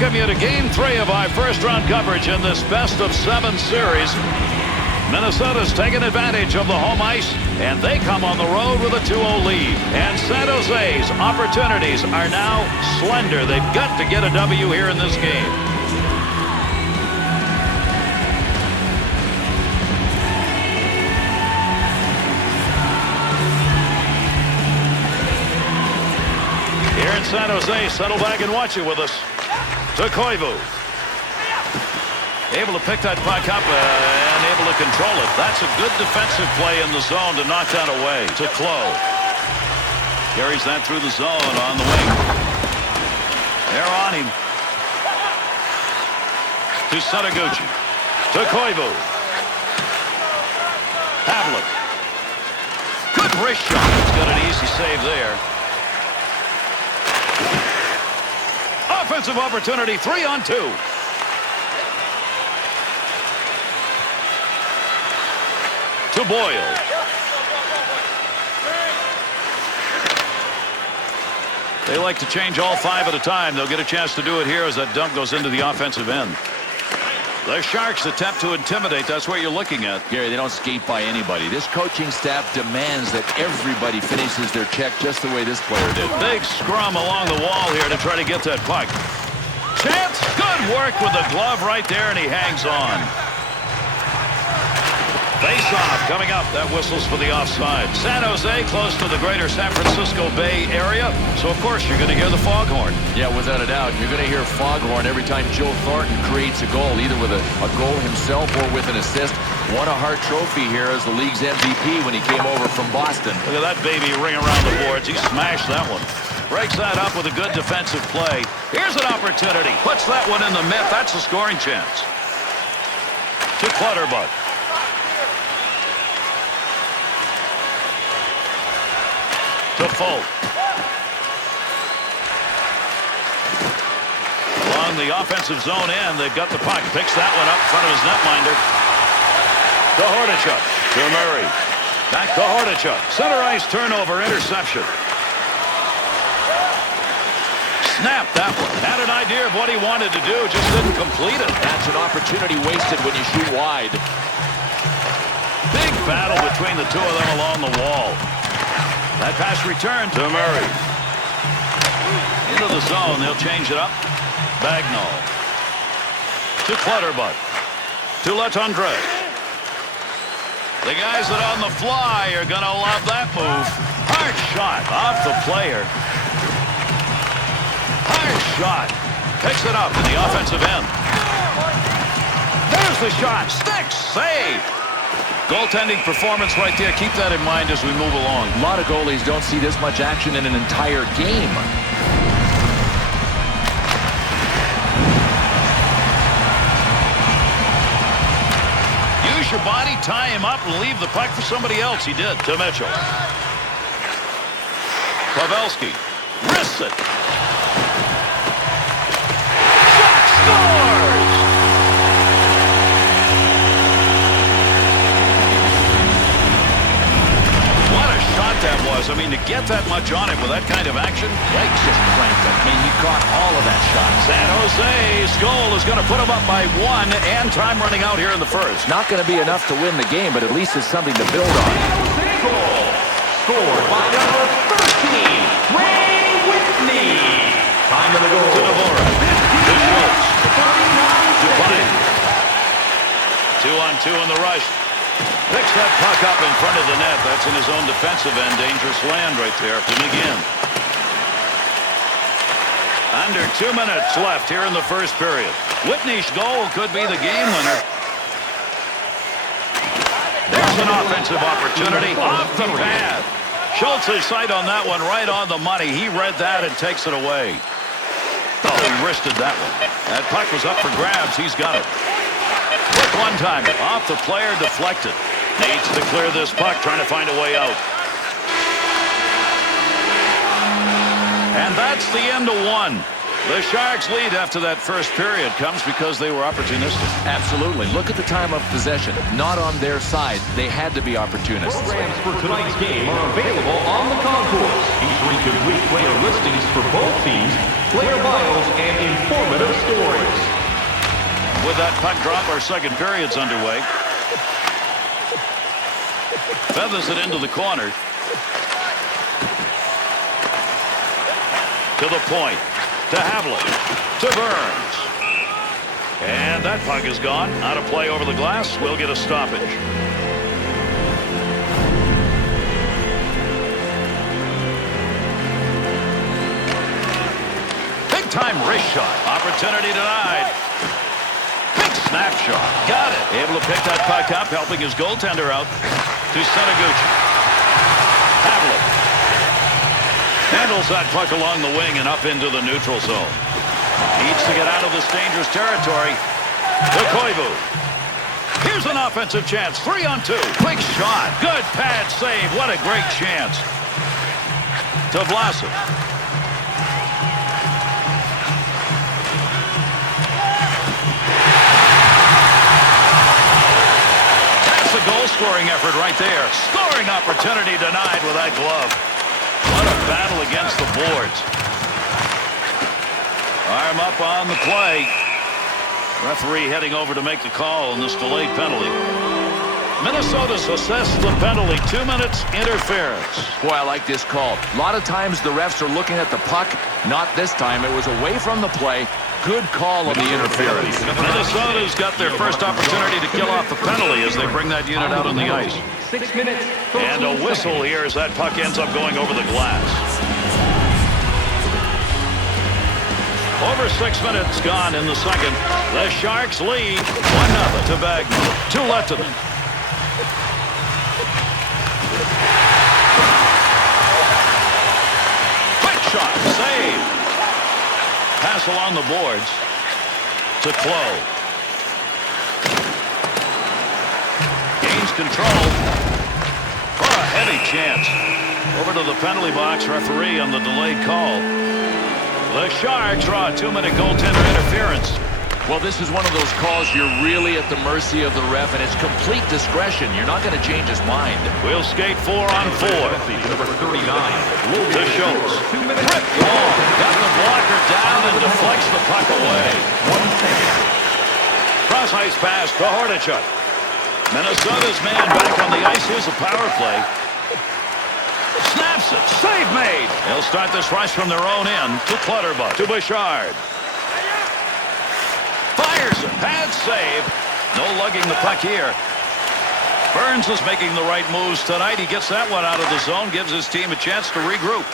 Welcome you to Game 3 of our first-round coverage in this best-of-7 series. Minnesota's taking advantage of the home ice, and they come on the road with a 2-0 lead. And San Jose's opportunities are now slender. They've got to get a W here in this game. Here in San Jose, settle back and watch it with us. To Koivu. Able to pick that puck up and able to control it. That's a good defensive play in the zone to knock that away. To Klo. Carries that through the zone on the wing. They're on him. To Setaguchi. To Koivu. Havlik. Good wrist shot. He's got an easy save there. Offensive opportunity, 3-on-2. To Boyle. They like to change all 5 at a time. They'll get a chance to do it here as that dump goes into the offensive end. The Sharks attempt to intimidate. That's what you're looking at. Gary, they don't skate by anybody. This coaching staff demands that everybody finishes their check just the way this player did. Big scrum along the wall here to try to get that puck. Chance, good work with the glove right there, and he hangs on. Face-off coming up. That whistles for the offside. San Jose close to the greater San Francisco Bay area, so of course you're going to hear the foghorn. Yeah, without a doubt. You're going to hear foghorn every time Joe Thornton creates a goal, either with a goal himself or with an assist. Won a Hart Trophy here as the league's MVP when he came over from Boston. Look at that baby ring around the boards. He smashed that one. Breaks that up with a good defensive play. Here's an opportunity. Puts that one in the net. That's a scoring chance. To Clutterbuck. To Folk. Along the offensive zone end, they've got the puck. Picks that one up in front of his netminder. To Hordichuk. To Murray. Back to Hordichuk. Center ice turnover, interception. Snapped that one. Had an idea of what he wanted to do, just didn't complete it. That's an opportunity wasted when you shoot wide. Big battle between the two of them along the wall. That pass returned to Murray. Into the zone. They'll change it up. Bagnall. To Clutterbuck. To Letendre. The guys that on the fly are going to love that move. Hard shot off the player. Hard shot. Picks it up in the offensive end. There's the shot. Sticks. Save. Goaltending performance right there. Keep that in mind as we move along. A lot of goalies don't see this much action in an entire game. Use your body, tie him up, and leave the puck for somebody else. He did. To Mitchell. Pavelski. Wrists it. Shot scores! was. I mean, to get that much on him with that kind of action. Legs just cranked him. I mean, he caught all of that shot. San Jose's goal is going to put him up by 1, and time running out here in the first. Not going to be enough to win the game, but at least it's something to build on. Goal scored by number 13, Ray Whitney. Time of the goal. To Dvorak. To Schultz. To Pine. 2-on-2 in the rush. Picks that puck up in front of the net. That's in his own defensive end. Dangerous land right there for McGinn. Under 2 minutes left here in the first period. Whitney's goal could be the game winner. There's an offensive opportunity off the pad. Schultz's sight on that one right on the money. He read that and takes it away. Oh, he wristed that one. That puck was up for grabs. He's got it. Quick one-timer. Off the player, deflected. Needs to clear this puck, trying to find a way out. And that's the end of one. The Sharks' lead after that first period comes because they were opportunistic. Absolutely. Look at the time of possession. Not on their side. They had to be opportunists. Programs for tonight's game are available on the concourse, featuring complete player listings for both teams, player bios, and informative stories. With that puck drop, our second period's underway. Feathers it into the corner. To the point. To Havlik. To Burns. And that puck is gone. Out of play over the glass. We'll get a stoppage. Big time wrist shot. Opportunity denied. Big snapshot. Got it. Able to pick that puck up, helping his goaltender out. To Seneguchi. Havlik. Handles that puck along the wing and up into the neutral zone. Needs to get out of this dangerous territory. To Koivu. Here's an offensive chance. 3-on-2. Quick shot. Good pad save. What a great chance. To Vlasic. That's a goal-scoring effort right there. Scoring opportunity denied with that glove. What a battle against the boards. Arm up on the play. Referee heading over to make the call on this delayed penalty. Minnesota's assessed the penalty. 2 minutes interference. Boy, I like this call. A lot of times the refs are looking at the puck. Not this time. It was away from the play. Good call on the interference. Minnesota's got their first opportunity to kill off the penalty as they bring that unit out on the ice. 6 minutes. And a whistle here as that puck ends up going over the glass. Over 6 minutes gone in the second. The Sharks lead 1-0 to Wagner. 2 left of them. Quick shot. Save. Pass along the boards to Clough. Gains control for a heavy chance. Over to the penalty box. Referee on the delayed call. The Sharks draw a 2-minute goaltender interference. Well, this is one of those calls you're really at the mercy of the ref, and it's complete discretion. You're not going to change his mind. We'll skate 4-on-4. Number 39. To Schultz. Rip long. Got the blocker down and deflects the puck away. 1 second. Cross ice pass to Hordichuk. Minnesota's man back on the ice. Here's a power play. Snaps it. Save made. They'll start this rush from their own end to Clutterbuck. To Bouchard. Fires it. Pad save. No lugging the puck here. Burns is making the right moves tonight. He gets that one out of the zone. Gives his team a chance to regroup.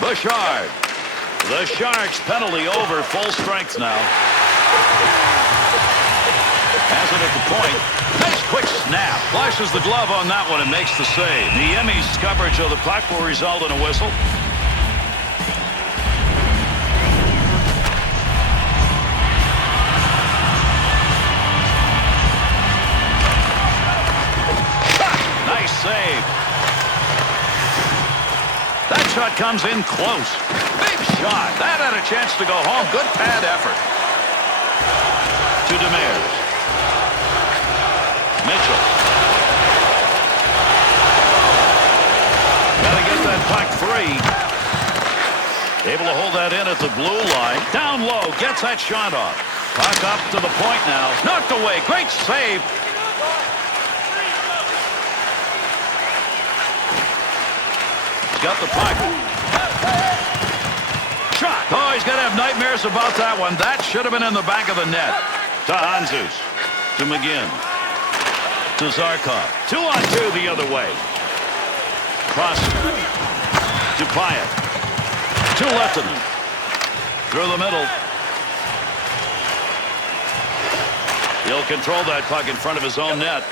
Bouchard. The Sharks penalty over. Full strength now. Has it at the point. Nice quick snap. Flashes the glove on that one and makes the save. Niemi's coverage of the puck will result in a whistle. Nice save. That shot comes in close. Big shot. That had a chance to go home. Good pad effort. To Demers. Mitchell. three. Able to hold that in at the blue line. Down low, gets that shot off. Puck up to the point now. Knocked away. Great save. He's got the puck. Shot. Oh, he's going to have nightmares about that one. That should have been in the back of the net. To Hanzus. To McGinn. To Zarkov. 2-on-2 the other way. Cross. To Pyatt. To Lettinen. Through the middle. He'll control that puck in front of his own net.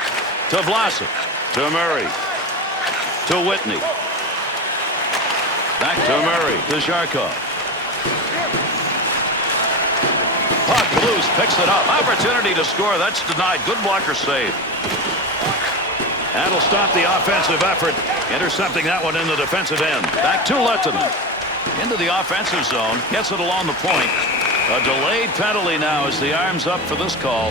To Vlasic. To Murray. To Whitney. Back to Murray. To Zarkov. Puck loose. Picks it up. Opportunity to score. That's denied. Good blocker save. That'll stop the offensive effort. Intercepting that one in the defensive end. Back to Lettinen. Into the offensive zone. Gets it along the point. A delayed penalty now as the arm's up for this call.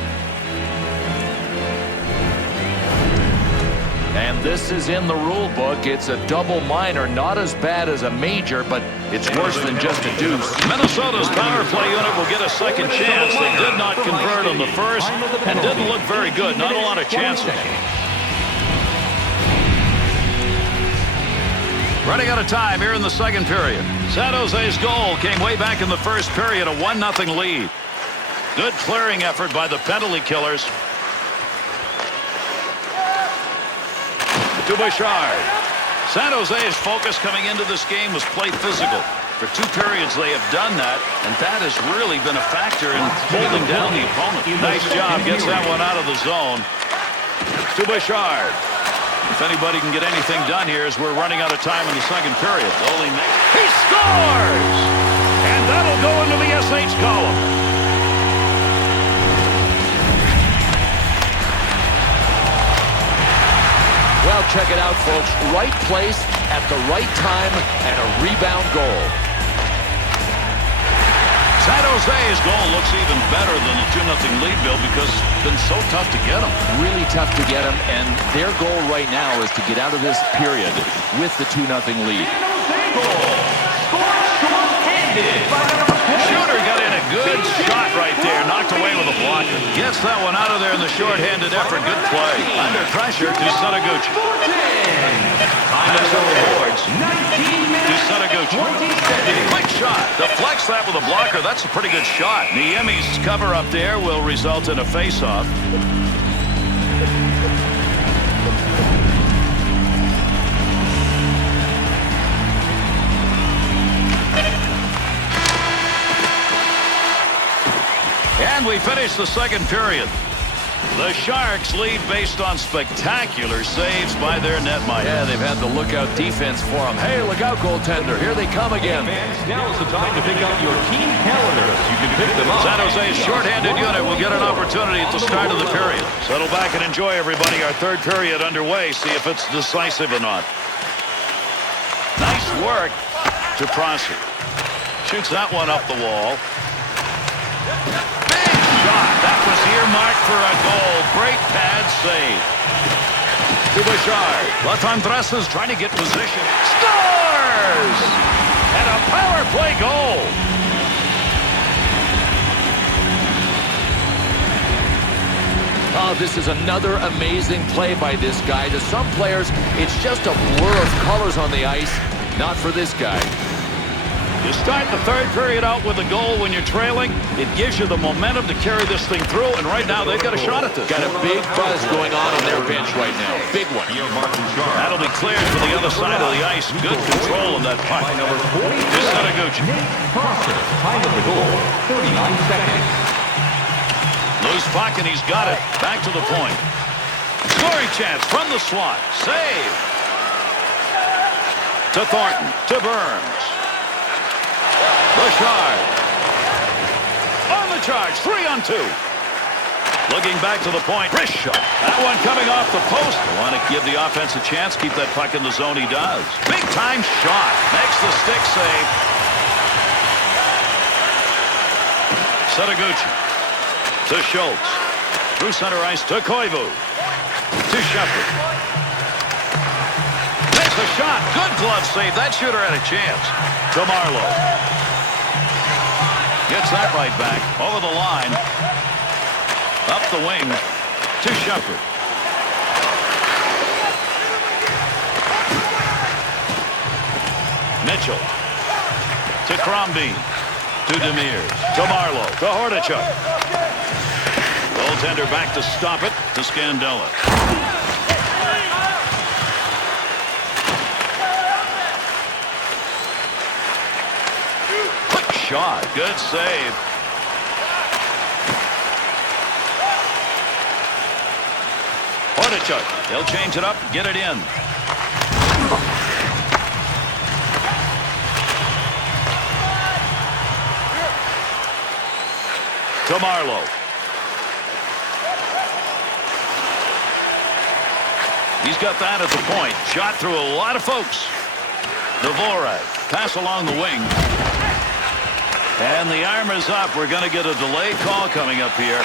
And this is in the rule book. It's a double minor. Not as bad as a major, but it's worse than just a deuce. Minnesota's power play unit will get a second chance. They did not convert on the first and didn't look very good. Not a lot of chances. Running out of time here in the second period. San Jose's goal came way back in the first period, a 1-0 lead. Good clearing effort by the penalty killers. To Bouchard. San Jose's focus coming into this game was play physical. For 2 periods they have done that, and that has really been a factor in holding down the opponent. Nice job, gets that one out of the zone. To Bouchard. If anybody can get anything done here as we're running out of time in the second period. He scores! And that'll go into the SH column. Well, check it out, folks. Right place at the right time and a rebound goal. San Jose's goal looks even better than the 2-0 lead, Bill, because it's been so tough to get them. Really tough to get them, and their goal right now is to get out of this period with the 2-0 lead. Shooter got in a good shot right there. Knocked away with a blocker. Gets that one out of there in the short-handed effort. Good play. Under pressure to Saraguchi. Minnesota boards. To Saraguchi. Quick shot. Deflects that with a blocker. That's a pretty good shot. Niemi's cover up there will result in a face-off. And we finish the second period. The Sharks lead based on spectacular saves by their netminder. Yeah, they've had the lookout defense for them. Hey, look out, goaltender. Here they come again. Fans, now is the time to pick up your team calendars. You can pick them up. San Jose's shorthanded unit will get an opportunity at the start of the period. Settle back and enjoy, everybody. Our third period underway. See if it's decisive or not. Nice work to Prosser. Shoots that one up the wall. Big shot. That was earmarked for a goal. Great pad save. To Bouchard. Latendresse is trying to get position. Scores! And a power play goal. Oh, this is another amazing play by this guy. To some players, it's just a blur of colors on the ice. Not for this guy. You start the third period out with a goal when you're trailing. It gives you the momentum to carry this thing through, and right now they've got a shot at this. Got a big buzz going on their bench right now. Big one. That'll be cleared for the other side of the ice. Good control in that puck. To Saraguchi. Time of the goal, 39 seconds. Loose puck, and he's got it. Back to the point. Scoring chance from the slot. Save. To Thornton. To Burns. Bouchard. On the charge. 3-on-2. Looking back to the point. Wrist shot. That one coming off the post. Want to give the offense a chance. Keep that puck in the zone. He does. Big time shot. Makes the stick save. Saraguchi. To Schultz. Through center ice to Koivu. To Shepard. Takes the shot. Good glove save. That shooter had a chance. DeMarlo. Gets that right back. Over the line. Up the wing to Shepard. Mitchell. To Crombie. To Demers. To Marlowe. To Hordichuk. Goaltender back to stop it. To Scandella. Quick shot. Good save. Hordichuk. They'll change it up. Get it in. To Marlowe. He's got that at the point. Shot through a lot of folks. Dvorak. Pass along the wing. And the arm is up. We're going to get a delayed call coming up here.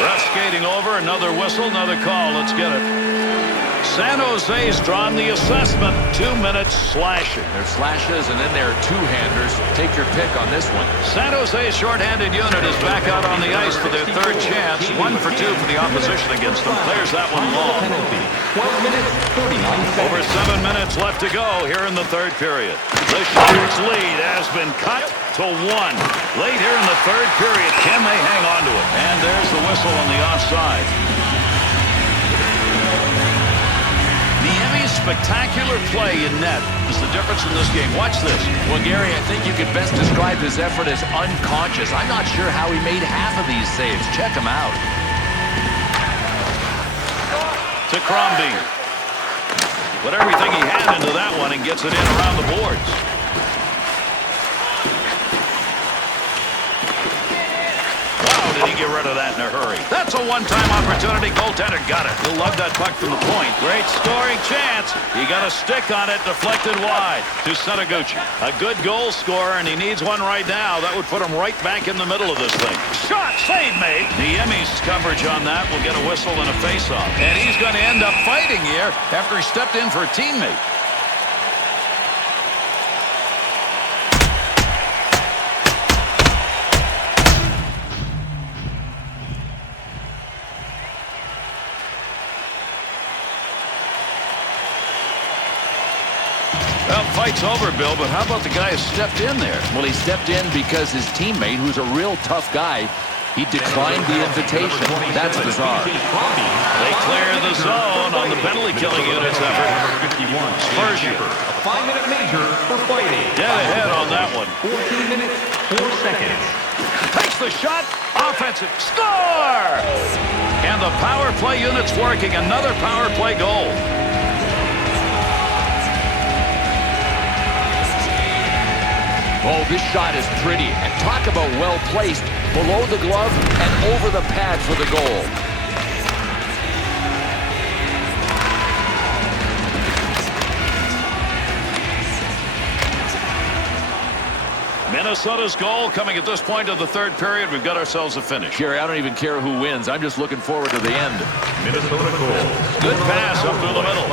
Ref skating over. Another whistle. Another call. Let's get it. San Jose's drawn the assessment. 2 minutes slashing. There's slashes and then there are two-handers. Take your pick on this one. San Jose's shorthanded unit is back out on the ice for their third chance. 1 for 2 for the opposition against them. Clears that one long. 12 minutes, 39 seconds. Over 7 minutes left to go here in the third period. The Sharks' lead has been cut to 1. Late here in the third period. Can they hang on to it? And there's the whistle on the offside. Spectacular play in net is the difference in this game. Watch this. Well, Gary, I think you could best describe his effort as unconscious. I'm not sure how he made half of these saves. Check him out. To Crombie. Put everything he had into that one and gets it in around the boards. Did he get rid of that in a hurry? That's a one-time opportunity. Goaltender got it. He'll lug that puck from the point. Great scoring chance. He got a stick on it, deflected wide to Setaguchi. A good goal scorer, and he needs one right now. That would put him right back in the middle of this thing. Shot, save made. Niemi's coverage on that will get a whistle and a face-off. And he's going to end up fighting here after he stepped in for a teammate. Well, fight's over, Bill, but how about the guy who stepped in there? Well, he stepped in because his teammate, who's a real tough guy, he declined the invitation. That's bizarre. They clear the zone on the penalty-killing unit's effort. Spurgeon. A 5-minute major for fighting. Dead ahead on that one. 14 minutes, 4 seconds. Takes the shot. Offensive. Score! And the power play unit's working. Another power play goal. Oh, this shot is pretty. And talk about well placed. Below the glove and over the pad for the goal. Minnesota's goal coming at this point of the third period. We've got ourselves a finish. Gary, I don't even care who wins. I'm just looking forward to the end. Minnesota goal. Good pass up through the middle.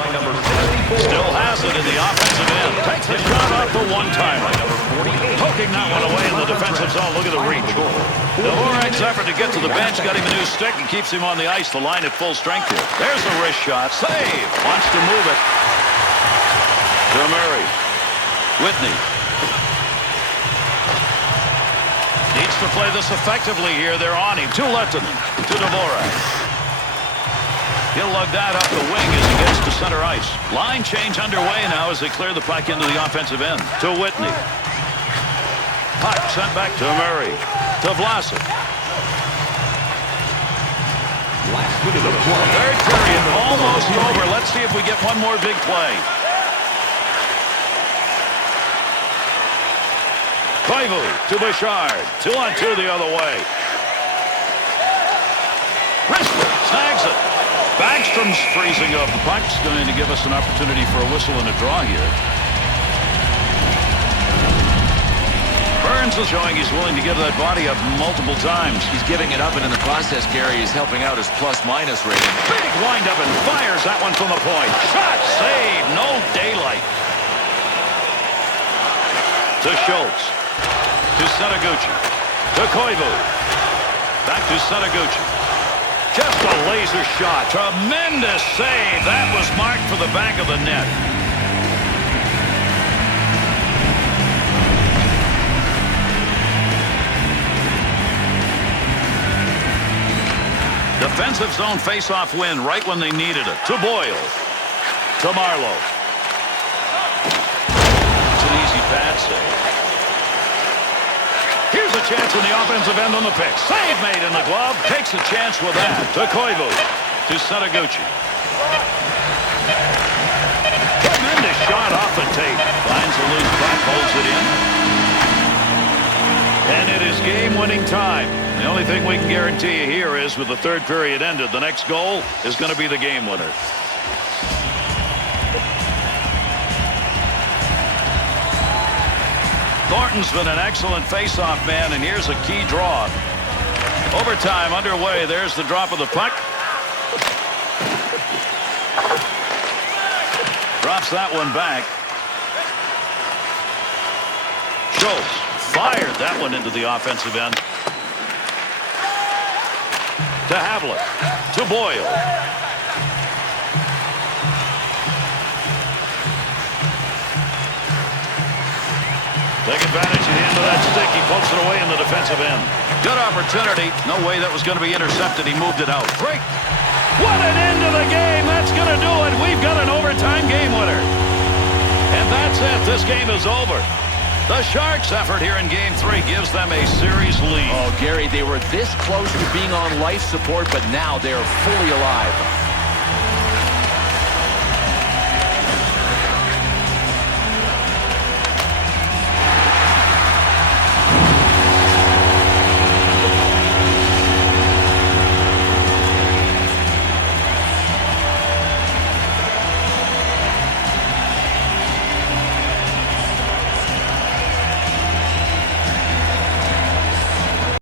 Still has it in the offensive end. Takes the shot off the one-timer. Poking that one away in the defensive zone. Look at the reach. Dvorak's effort to get to the bench got him a new stick and keeps him on the ice. The line at full strength here. There's the wrist shot. Save. Wants to move it. To Murray. Whitney. Needs to play this effectively here. They're on him. 2 left of them. To Dvorak. He'll lug that up the wing as he gets to center ice. Line change underway now as they clear the puck into the offensive end. To Whitney. Puck sent back to Murray. To Vlasic. Last minute of play. Third period almost over. Let's see if we get one more big play. Koivu to Bouchard. 2-on-2 the other way. Wristler snags it. Backstrom's freezing up. The puck's going to give us an opportunity for a whistle and a draw here. Burns Thornton's showing he's willing to give that body up multiple times. He's giving it up, and in the process, Gary is helping out his plus-minus rating. Big windup and fires that one from the point. Shot saved. No daylight. To Schultz. To Setaguchi. To Koivu. Back to Setaguchi. Just a laser shot. Tremendous save. That was marked for the back of the net. Defensive zone face-off win right when they needed it. To Boyle. To Marlowe. It's an easy pad save. Here's a chance in the offensive end on the pick. Save made in the glove. Takes a chance with that. To Koivu. To Setaguchi. Tremendous shot off the tape. Finds the loose puck. Holds it in. And it is game-winning time. The only thing we can guarantee you here is with the third period ended, the next goal is going to be the game winner. Thornton's been an excellent face-off man, and here's a key draw. Overtime underway. There's the drop of the puck. Drops that one back. Schultz fired that one into the offensive end. To Havlat. To Boyle. Take advantage of the end of that stick. He pokes it away in the defensive end. Good opportunity. No way that was going to be intercepted. He moved it out. Great. What an end to the game. That's going to do it. We've got an overtime game winner. And that's it. This game is over. The Sharks' effort here in Game 3 gives them a series lead. Oh, Gary, they were this close to being on life support, but now they are fully alive.